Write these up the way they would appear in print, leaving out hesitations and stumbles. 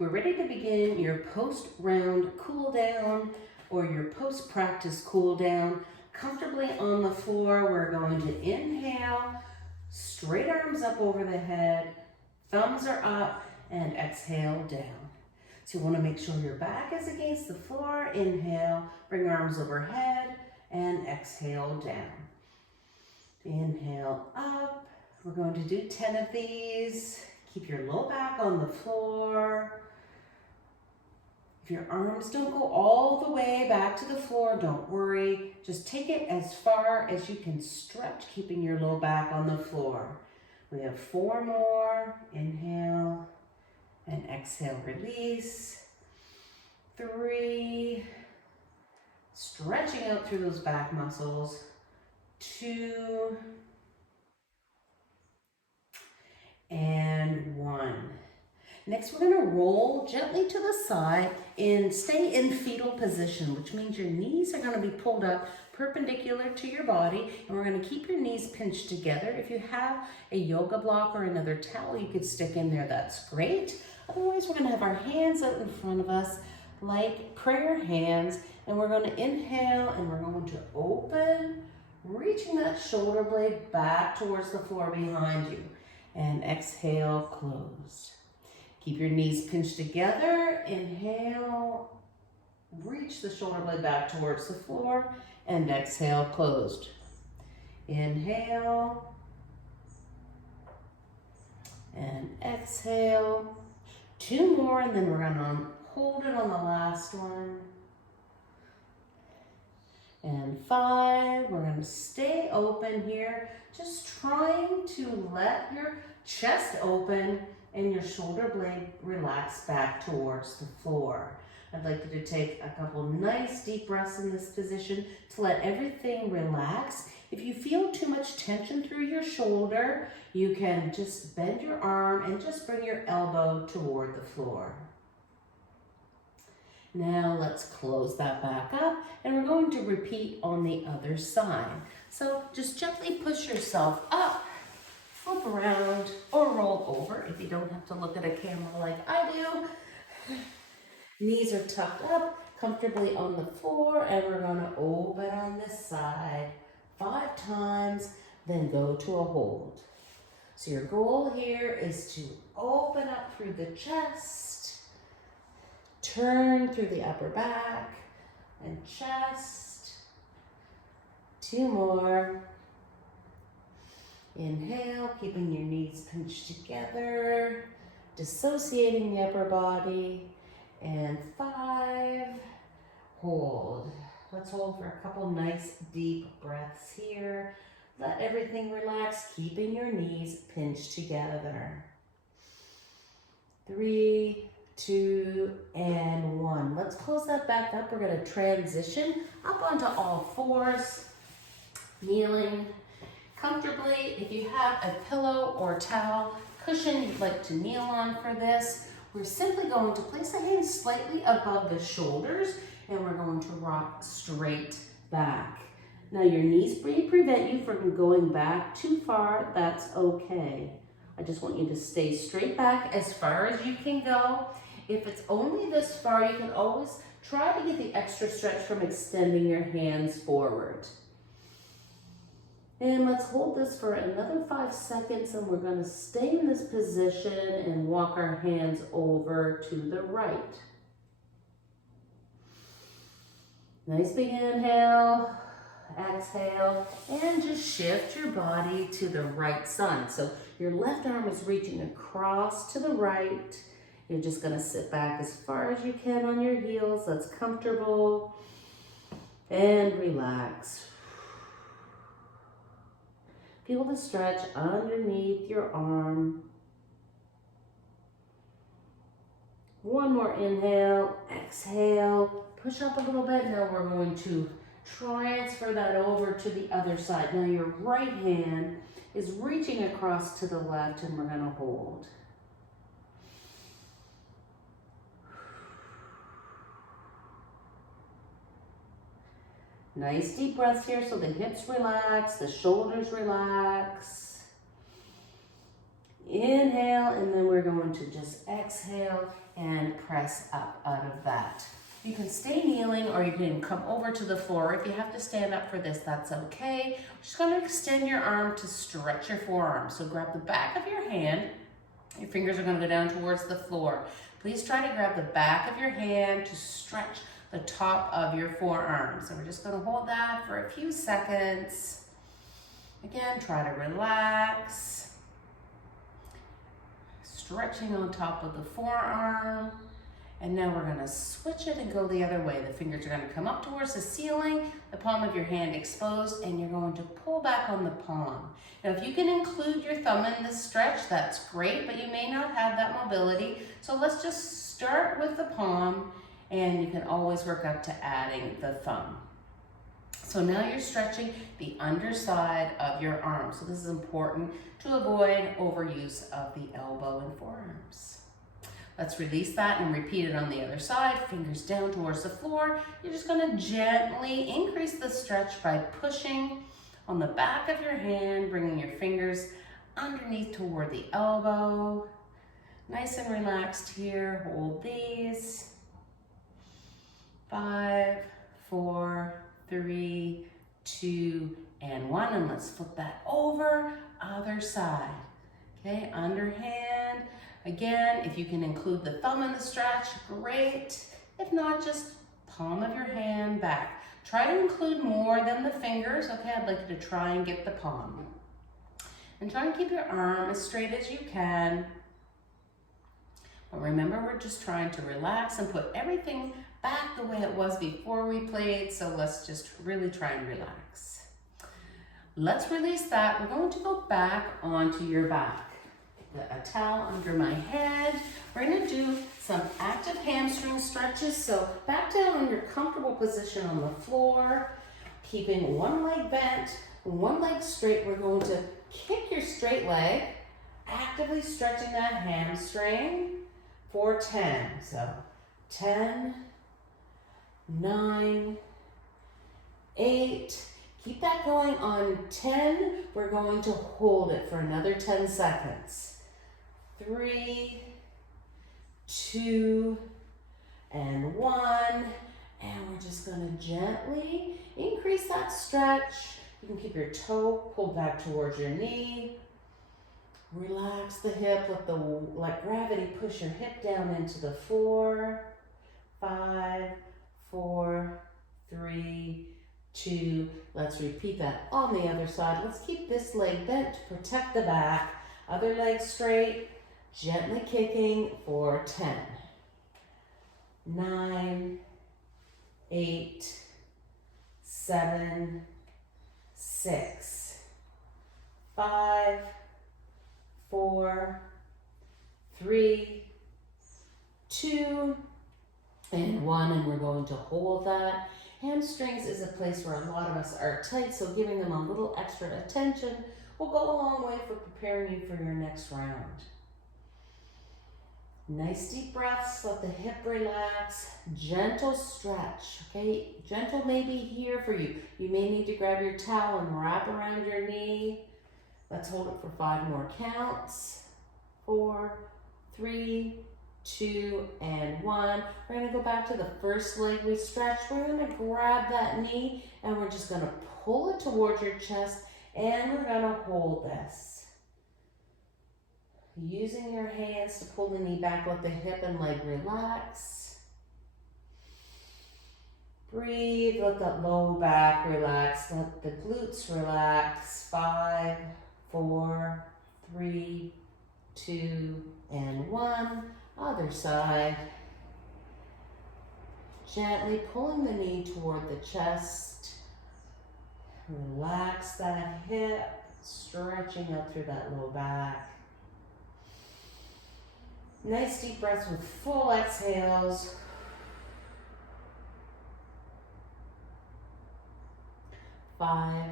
We're ready to begin your post-round cool down or your post-practice cool down. Comfortably on the floor, we're going to inhale, straight arms up over the head, thumbs are up, and exhale down. So you want to make sure your back is against the floor. Inhale, bring arms overhead, and exhale down. Inhale up. We're going to do 10 of these. Keep your low back on the floor. If your arms don't go all the way back to the floor, don't worry. Just take it as far as you can stretch, keeping your low back on the floor. We have 4 more. Inhale and exhale, release. 3. Stretching out through those back muscles. 2. And 1. Next, we're going to roll gently to the side and stay in fetal position, which means your knees are going to be pulled up perpendicular to your body, and we're going to keep your knees pinched together. If you have a yoga block or another towel you could stick in there, that's great. Otherwise, we're going to have our hands out in front of us like prayer hands, and we're going to inhale and we're going to open, reaching that shoulder blade back towards the floor behind you, and exhale, close. Keep your knees pinched together. Inhale, reach the shoulder blade back towards the floor, and exhale, closed. Inhale, and exhale. 2 more, and then we're gonna hold it on the last one. And 5, we're gonna stay open here, just trying to let your chest open and your shoulder blade relax back towards the floor. I'd like you to take a couple nice deep breaths in this position to let everything relax. If you feel too much tension through your shoulder, you can just bend your arm and just bring your elbow toward the floor. Now let's close that back up, and we're going to repeat on the other side. So just gently push yourself up, flip around, or roll over if you don't have to look at a camera like I do. Knees are tucked up, comfortably on the floor, and we're going to open on this side 5 times, then go to a hold. So your goal here is to open up through the chest, turn through the upper back and chest. 2 more. Inhale, keeping your knees pinched together, dissociating the upper body. And 5, hold. Let's hold for a couple nice deep breaths here. Let everything relax, keeping your knees pinched together. 3, 2, and 1. Let's close that back up. We're going to transition up onto all 4s, kneeling comfortably. If you have a pillow or towel cushion you'd like to kneel on for this, we're simply going to place the hands slightly above the shoulders, and we're going to rock straight back. Now your knees may prevent you from going back too far. That's okay. I just want you to stay straight back as far as you can go. If it's only this far, you can always try to get the extra stretch from extending your hands forward. And let's hold this for another 5 seconds, and we're going to stay in this position and walk our hands over to the right. Nice big inhale, exhale, and just shift your body to the right side. So your left arm is reaching across to the right. You're just going to sit back as far as you can on your heels. That's comfortable. And relax. Feel the stretch underneath your arm. 1 more inhale, exhale, push up a little bit. Now we're going to transfer that over to the other side. Now your right hand is reaching across to the left, and we're going to hold. Nice deep breaths here so the hips relax, the shoulders relax. Inhale, and then we're going to just exhale and press up out of that. You can stay kneeling or you can come over to the floor. If you have to stand up for this, that's okay. We're just going to extend your arm to stretch your forearm. So grab the back of your hand. Your fingers are going to go down towards the floor. Please try to grab the back of your hand to stretch the top of your forearm. So we're just going to hold that for a few seconds. Again, try to relax. Stretching on top of the forearm. And now we're gonna switch it and go the other way. The fingers are gonna come up towards the ceiling, the palm of your hand exposed, and you're going to pull back on the palm. Now, if you can include your thumb in this stretch, that's great, but you may not have that mobility. So let's just start with the palm, and you can always work up to adding the thumb. So now you're stretching the underside of your arm. So this is important to avoid overuse of the elbow and forearms. Let's release that and repeat it on the other side. Fingers down towards the floor. You're just gonna gently increase the stretch by pushing on the back of your hand, bringing your fingers underneath toward the elbow. Nice and relaxed here. Hold these. 5, 4, 3, 2, and 1. And let's flip that over, other side. Okay, underhand. Again, if you can include the thumb in the stretch, great. If not, just palm of your hand back. Try to include more than the fingers. Okay, I'd like you to try and get the palm. And try and keep your arm as straight as you can. But remember, we're just trying to relax and put everything back the way it was before we played. So let's just really try and relax. Let's release that. We're going to go back onto your back. A towel under my head. We're going to do some active hamstring stretches. So back down in your comfortable position on the floor, keeping one leg bent, one leg straight. We're going to kick your straight leg, actively stretching that hamstring for 10. So 10, 9, 8. Keep that going on 10. We're going to hold it for another 10 seconds. 3, 2, and 1. And we're just going to gently increase that stretch. You can keep your toe pulled back towards your knee. Relax the hip, let gravity push your hip down into the floor. 5, 4, 3, 2. Let's repeat that on the other side. Let's keep this leg bent to protect the back. Other leg straight. Gently kicking for 10, 9, 8, 7, 6, 5, 4, 3, 2, and 1. And we're going to hold that. Hamstrings is a place where a lot of us are tight, so giving them a little extra attention will go a long way for preparing you for your next round. Nice deep breaths, let the hip relax, gentle stretch, okay? Gentle may be here for you. You may need to grab your towel and wrap around your knee. Let's hold it for 5 more counts. 4, 3, 2, and 1. We're gonna go back to the first leg we stretched. We're gonna grab that knee and we're just gonna pull it towards your chest and we're gonna hold this. Using your hands to pull the knee back, let the hip and leg relax. Breathe, let that low back relax, let the glutes relax. 5, 4, 3, 2, and 1. Other side. Gently pulling the knee toward the chest. Relax that hip, stretching up through that low back. Nice deep breaths with full exhales. 5,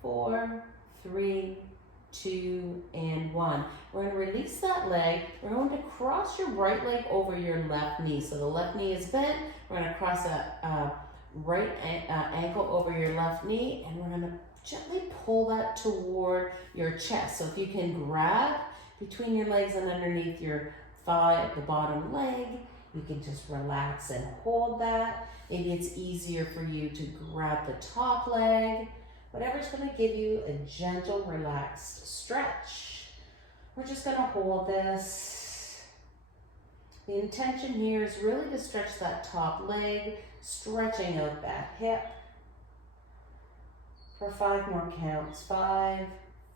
4, 3, 2, and 1. We're going to release that leg. We're going to cross your right leg over your left knee. So the left knee is bent. We're going to cross that right ankle over your left knee, and we're going to gently pull that toward your chest. So if you can grab between your legs and underneath your thigh, the bottom leg. You can just relax and hold that. Maybe it's easier for you to grab the top leg. Whatever's going to give you a gentle, relaxed stretch. We're just going to hold this. The intention here is really to stretch that top leg, stretching out that hip. For 5 more counts. 5,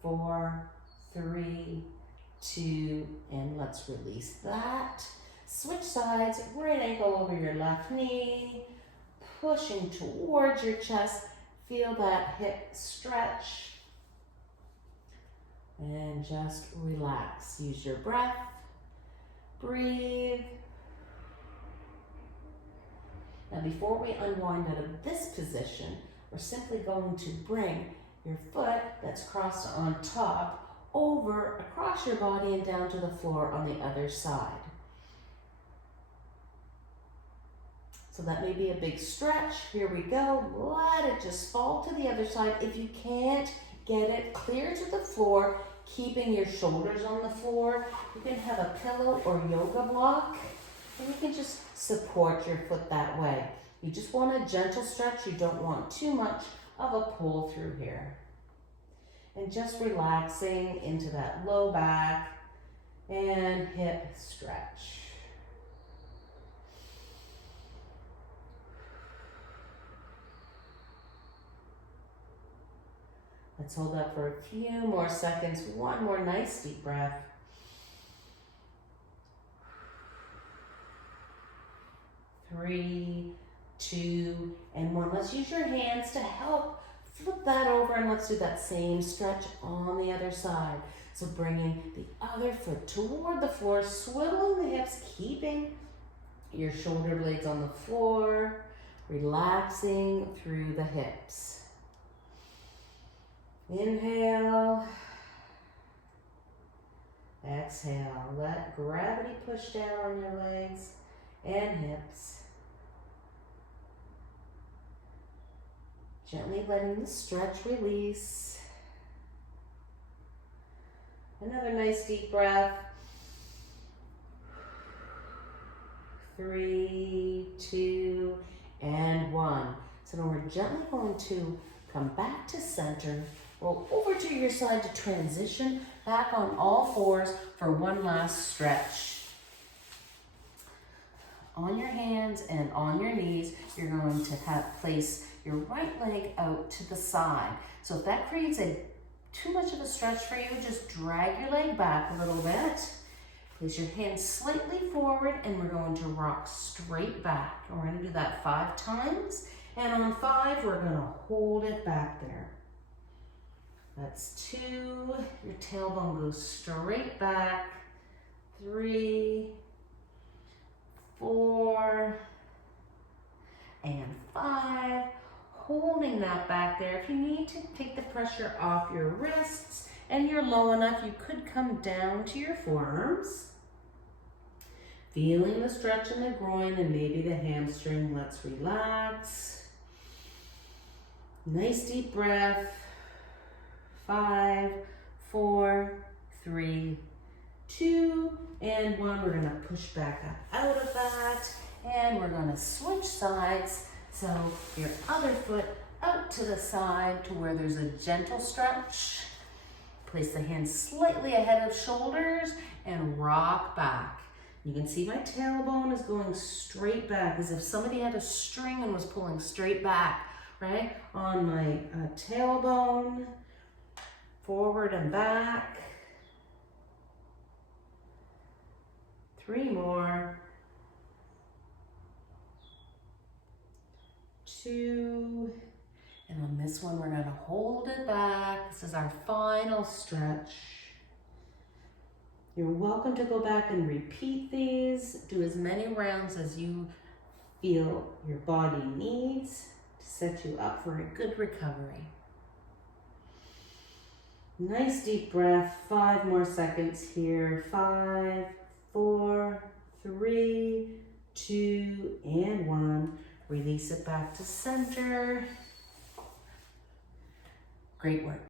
4, 3, 2, and let's release that. Switch sides, right ankle over your left knee, pushing towards your chest. Feel that hip stretch. And just relax. Use your breath. Breathe. Now before we unwind out of this position, we're simply going to bring your foot that's crossed on top over across your body and down to the floor on the other side. So that may be a big stretch. Here we go. Let it just fall to the other side. If you can't get it clear to the floor, keeping your shoulders on the floor, you can have a pillow or yoga block, and you can just support your foot that way. You just want a gentle stretch. You don't want too much of a pull through here. And just relaxing into that low back and hip stretch. Let's hold up for a few more seconds. One more nice deep breath. Three, 2, and 1. Let's use your hands to help flip that over, and let's do that same stretch on the other side. So bringing the other foot toward the floor, swiveling the hips, keeping your shoulder blades on the floor, relaxing through the hips. Inhale. Exhale. Let gravity push down on your legs and hips. Gently letting the stretch release. Another nice deep breath. 3, 2, and 1. So now we're gently going to come back to center. Roll over to your side to transition back on all fours for one last stretch. On your hands and on your knees, you're going to place your right leg out to the side. So if that creates too much of a stretch for you, just drag your leg back a little bit. Place your hands slightly forward, and we're going to rock straight back. And we're going to do that 5 times. And on 5, we're going to hold it back there. That's 2. Your tailbone goes straight back. 3, 4, and 5. Holding that back there. If you need to take the pressure off your wrists and you're low enough, you could come down to your forearms. Feeling the stretch in the groin and maybe the hamstring. Let's relax. Nice deep breath. 5, 4, 3, 2, and 1. We're going to push back up out of that, and we're going to switch sides. So your other foot out to the side to where there's a gentle stretch. Place the hands slightly ahead of shoulders and rock back. You can see my tailbone is going straight back as if somebody had a string and was pulling straight back, right? On my tailbone, forward and back. 3 more. 2. And on this one, we're going to hold it back. This is our final stretch. You're welcome to go back and repeat these. Do as many rounds as you feel your body needs to set you up for a good recovery. Nice deep breath. 5 more seconds here. 5, 4, 3, 2, and 1. Release it back to center. Great work.